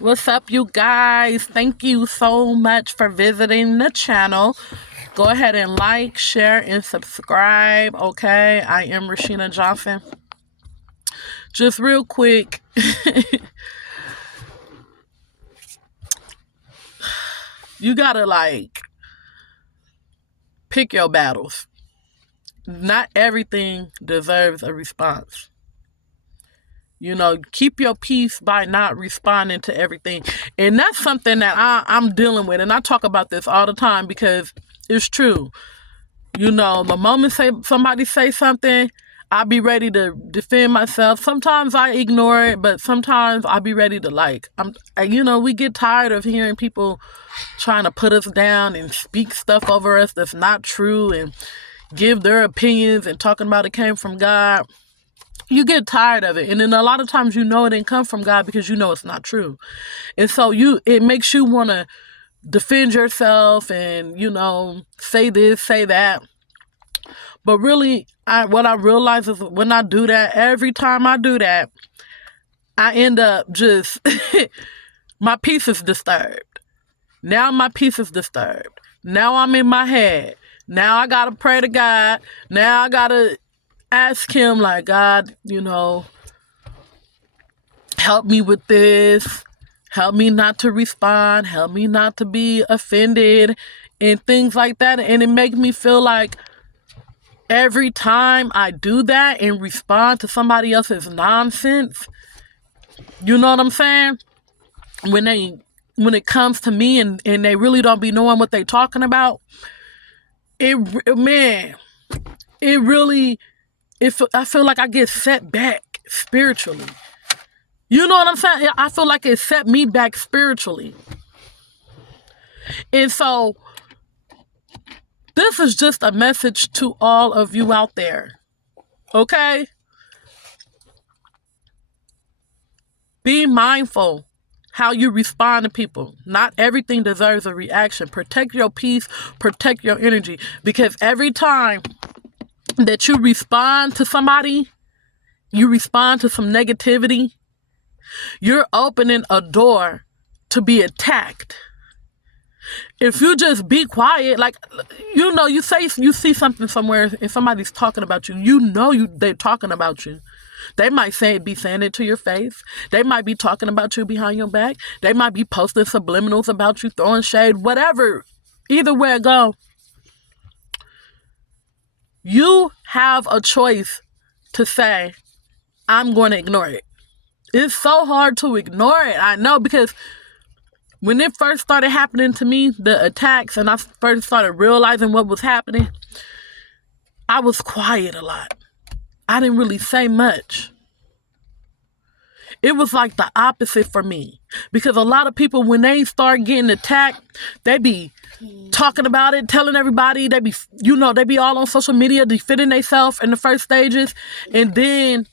What's up, you guys? Thank you so much for visiting the channel. Go ahead and like, share, and subscribe, okay? I am Rashina Johnson. Just real quick, you gotta pick your battles. Not everything deserves a response. Keep your peace by not responding to everything. And that's something that I'm dealing with. And I talk about this all the time because it's true. The moment somebody say something, I'll be ready to defend myself. Sometimes I ignore it, but sometimes I'll be ready to we get tired of hearing people trying to put us down and speak stuff over us that's not true and give their opinions and talking about it came from God. You get tired of it. And then a lot of times it didn't come from God because it's not true. And so it makes you want to defend yourself and, say this, say that. But really, what I realize is when I do that, every time I do that, I end up just, my peace is disturbed. Now my peace is disturbed. Now I'm in my head. Now I got to pray to God. Now I got to ask him, God, help me with this. Help me not to respond. Help me not to be offended and things like that. And it makes me feel like every time I do that and respond to somebody else's nonsense, you know what I'm saying? When it comes to me and they really don't be knowing what they talking about, I feel like I get set back spiritually. You know what I'm saying? I feel like it set me back spiritually. And so this is just a message to all of you out there. Okay? Be mindful how you respond to people. Not everything deserves a reaction. Protect your peace, protect your energy. Because every time that you respond to somebody, you respond to some negativity, you're opening a door to be attacked. If you just be quiet, you see something somewhere and somebody's talking about you, they're talking about you. They might be saying it to your face. They might be talking about you behind your back. They might be posting subliminals about you, throwing shade, whatever. Either way it go, you have a choice to say, I'm going to ignore it. It's so hard to ignore it. I know, because when it first started happening to me, the attacks, and I first started realizing what was happening, I was quiet a lot. I didn't really say much. It was like the opposite for me. Because a lot of people, when they start getting attacked, they be talking about it, telling everybody. They be all on social media defending themselves in the first stages. And then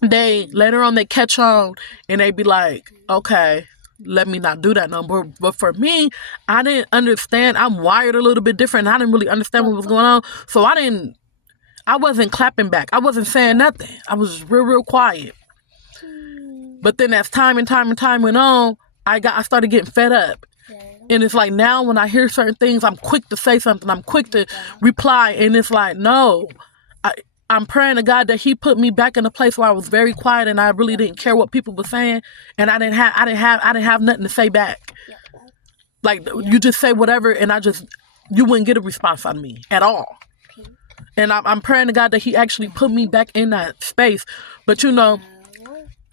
later on they catch on and they be like, okay, let me not do that no more. But for me, I didn't understand. I'm wired a little bit different. I didn't really understand what was going on. So I wasn't clapping back. I wasn't saying nothing. I was real quiet. But then as time went on, I started getting fed up. And it's like now when I hear certain things, I'm quick to say something. I'm quick to reply. And it's like, no, I'm praying to God that he put me back in a place where I was very quiet and I really didn't care what people were saying. And I didn't have nothing to say back. You just say whatever and you wouldn't get a response out of me at all. And I'm praying to God that he actually put me back in that space. But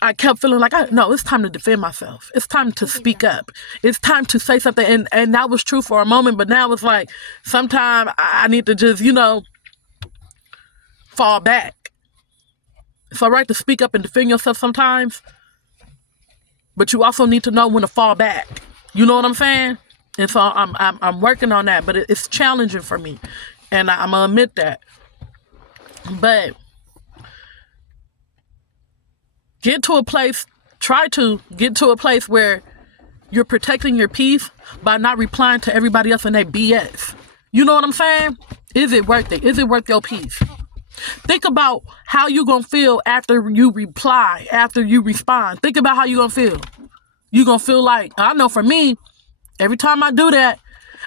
I kept feeling like, no, it's time to defend myself. It's time to speak up. It's time to say something. And that was true for a moment. But now it's like, sometimes I need to just, fall back. It's all right to speak up and defend yourself sometimes. But you also need to know when to fall back. You know what I'm saying? And so I'm working on that. But it's challenging for me. And I'm going to admit that. But try to get to a place where you're protecting your peace by not replying to everybody else in their BS. You know what I'm saying? Is it worth it? Is it worth your peace? Think about how you gonna feel after you reply, after you respond. Think about how you gonna feel. you're going to feel like, I know for me, every time I do that,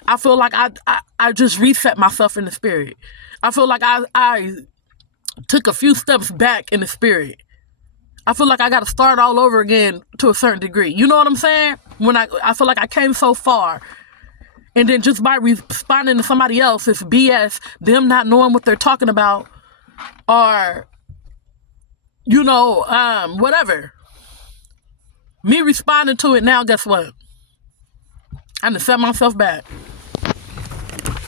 I feel like I just reset myself in the spirit. I feel like I took a few steps back in the spirit. I feel like I got to start all over again to a certain degree. You know what I'm saying? When I feel like I came so far. And then just by responding to somebody else, it's BS, them not knowing what they're talking about, or, you know, whatever. Me responding to it now, guess what? I done set myself back.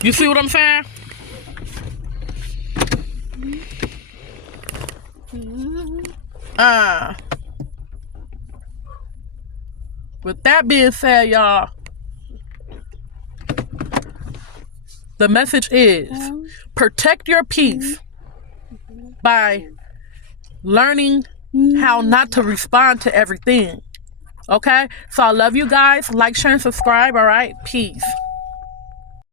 You see what I'm saying? With that being said, y'all, the message is protect your peace by learning how not to respond to everything. Okay? So I love you guys. Like, share, and subscribe. All right? Peace.